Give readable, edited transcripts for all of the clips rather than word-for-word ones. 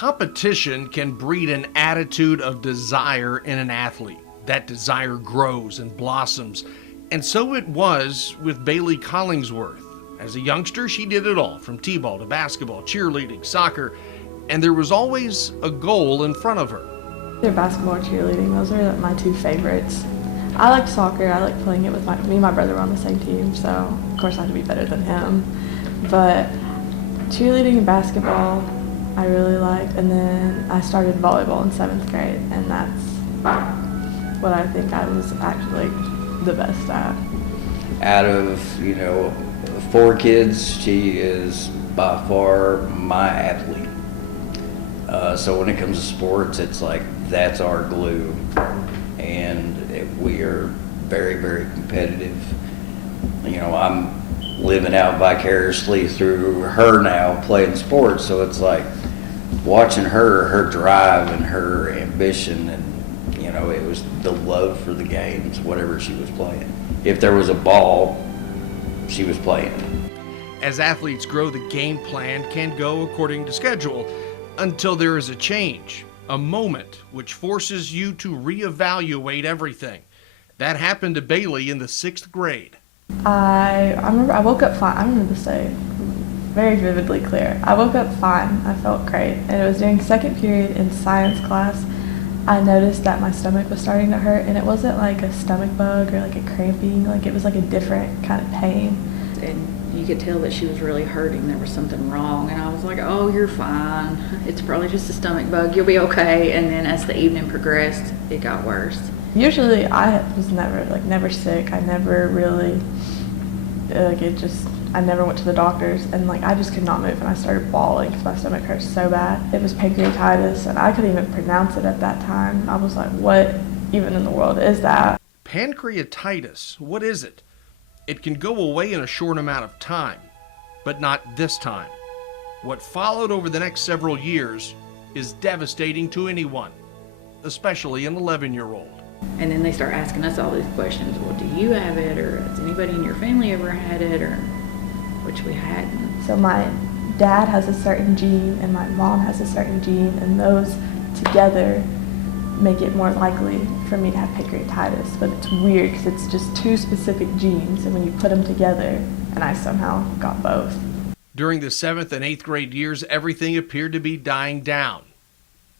Competition can breed an attitude of desire in an athlete. That desire grows and blossoms, and so it was with Baylee Collingsworth. As a youngster, she did it all, from t-ball to basketball, cheerleading, soccer, and there was always a goal in front of her. Either basketball or cheerleading, those are my two favorites. I liked soccer. I liked playing it with me and my brother were on the same team, so of course I had to be better than him. But cheerleading and basketball I really liked, and then I started volleyball in 7th grade, and that's what I think I was actually the best at. Out of, 4 kids, she is by far my athlete. So when it comes to sports, it's like that's our glue, and we are very, very competitive. I'm living out vicariously through her now playing sports, so it's like watching her drive and her ambition, and it was the love for the games, whatever she was playing. If there was a ball, she was playing. As athletes grow, the game plan can go according to schedule until there is a change, a moment which forces you to reevaluate everything. That happened to Baylee in the 6th grade. I remember I woke up fine. I remember this day very vividly clear. I woke up fine. I felt great. And it was during 2nd period in science class. I noticed that my stomach was starting to hurt, and it wasn't like a stomach bug or like a cramping. Like it was like a different kind of pain. And you could tell that she was really hurting. There was something wrong. And I was like, oh, you're fine. It's probably just a stomach bug. You'll be okay. And then as the evening progressed, it got worse. Usually I was never sick. I never really, I never went to the doctors, and I just could not move, and I started bawling because my stomach hurt so bad. It was pancreatitis, and I couldn't even pronounce it at that time. I was like, what even in the world is that? Pancreatitis, what is it? It can go away in a short amount of time, but not this time. What followed over the next several years is devastating to anyone, especially an 11-year-old. And then they start asking us all these questions. Well, do you have it, or has anybody in your family ever had it, or which we hadn't. So my dad has a certain gene and my mom has a certain gene, and those together make it more likely for me to have pancreatitis. But it's weird because it's just 2 specific genes, and when you put them together, and I somehow got both. During the 7th and 8th grade years, everything appeared to be dying down.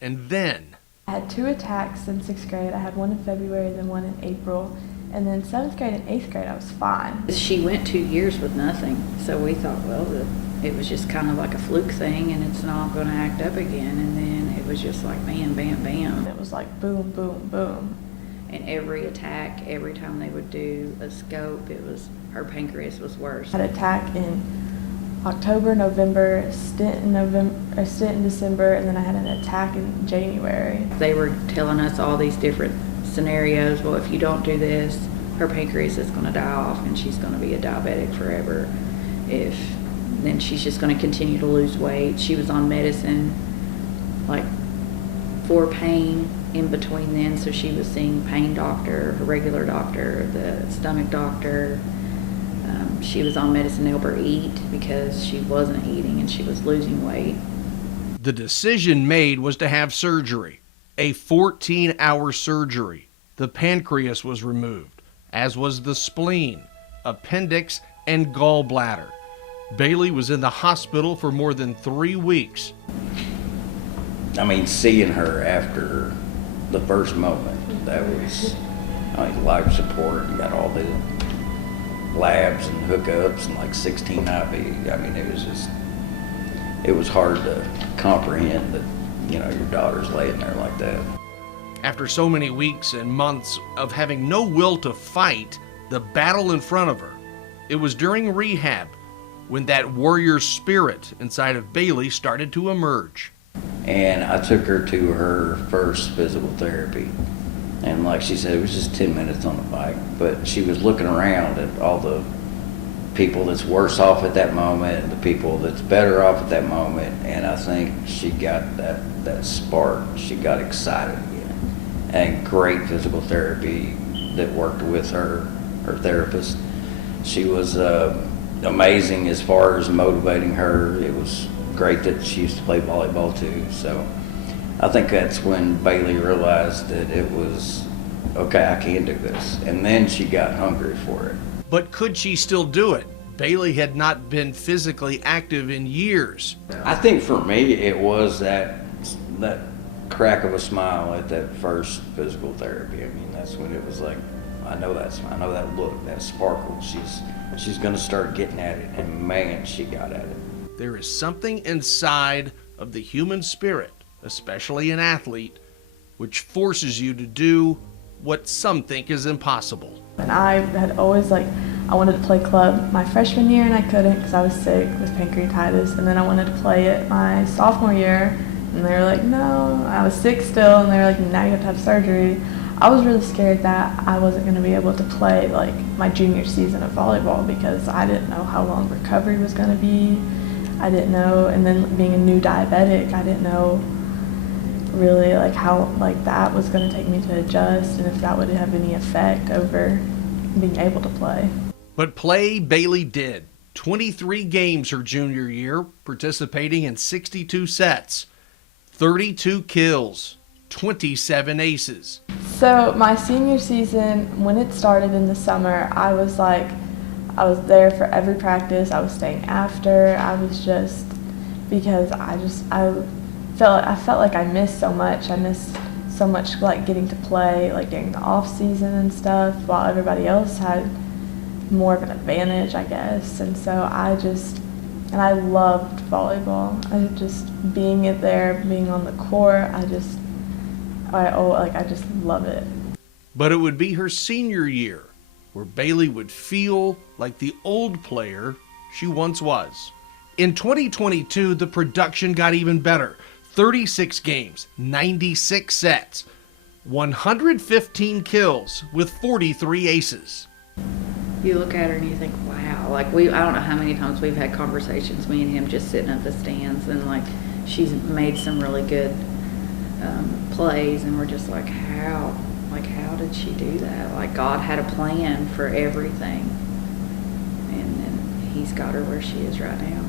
And then I had 2 attacks in 6th grade. I had one in February, then one in April. And then 7th grade and 8th grade, I was fine. She went 2 years with nothing. So we thought, well, it was just kind of like a fluke thing, and it's not going to act up again. And then it was just like bam, bam, bam. It was like boom, boom, boom. And every attack, every time they would do a scope, her pancreas was worse. I had an attack in October, November, a stint in December, and then I had an attack in January. They were telling us all these different scenarios. Well, if you don't do this, her pancreas is going to die off, and she's going to be a diabetic forever. Then she's just going to continue to lose weight. She was on medicine, for pain in between then, so she was seeing pain doctor, her regular doctor, the stomach doctor. She was on medicine to help her eat because she wasn't eating and she was losing weight. the decision made was to have surgery, a 14-hour surgery. The pancreas was removed, as was the spleen, appendix, and gallbladder. Baylee was in the hospital for more than 3 weeks. I mean, seeing her after the first moment, that was life support. You got all the labs and hookups and like 16 IV. I mean, it was hard to comprehend that, your daughter's laying there like that. After so many weeks and months of having no will to fight the battle in front of her, it was during rehab when that warrior spirit inside of Baylee started to emerge. And I took her to her first physical therapy. And like she said, it was just 10 minutes on the bike, but she was looking around at all the people that's worse off at that moment, and the people that's better off at that moment, and I think she got that spark. She got excited again. And great physical therapy that worked with her therapist. She was amazing as far as motivating her. It was great that she used to play volleyball too. So I think that's when Baylee realized that it was, okay, I can do this. And then she got hungry for it. But could she still do it? Baylee had not been physically active in years. I think for me, it was that crack of a smile at that first physical therapy. I mean, that's when it was like, I know that look, that sparkle. She's going to start getting at it, and man, she got at it. There is something inside of the human spirit, especially an athlete, which forces you to do what some think is impossible. And I had always I wanted to play club my freshman year and I couldn't because I was sick with pancreatitis. And then I wanted to play it my sophomore year and they were like, no, I was sick still. And they were like, now you have to have surgery. I was really scared that I wasn't going to be able to play my junior season of volleyball because I didn't know how long recovery was going to be. I didn't know, and then being a new diabetic, I didn't know really how that was going to take me to adjust and if that would have any effect over being able to play. But play Baylee did. 23 games her junior year, participating in 62 sets, 32 kills, 27 aces. So my senior season, when it started in the summer, I was there for every practice. I was staying after. I was just, because I felt like I missed so much. I missed so much getting to play during the off season and stuff, while everybody else had more of an advantage, I guess. And so I loved volleyball. I just being there, being on the court. I just love it. But it would be her senior year where Baylee would feel like the old player she once was. In 2022, the production got even better. 36 games, 96 sets, 115 kills with 43 aces. You look at her and you think, wow. I don't know how many times we've had conversations, me and him just sitting at the stands, and she's made some really good plays, and we're just like, how did she do that? God had a plan for everything, and he's got her where she is right now.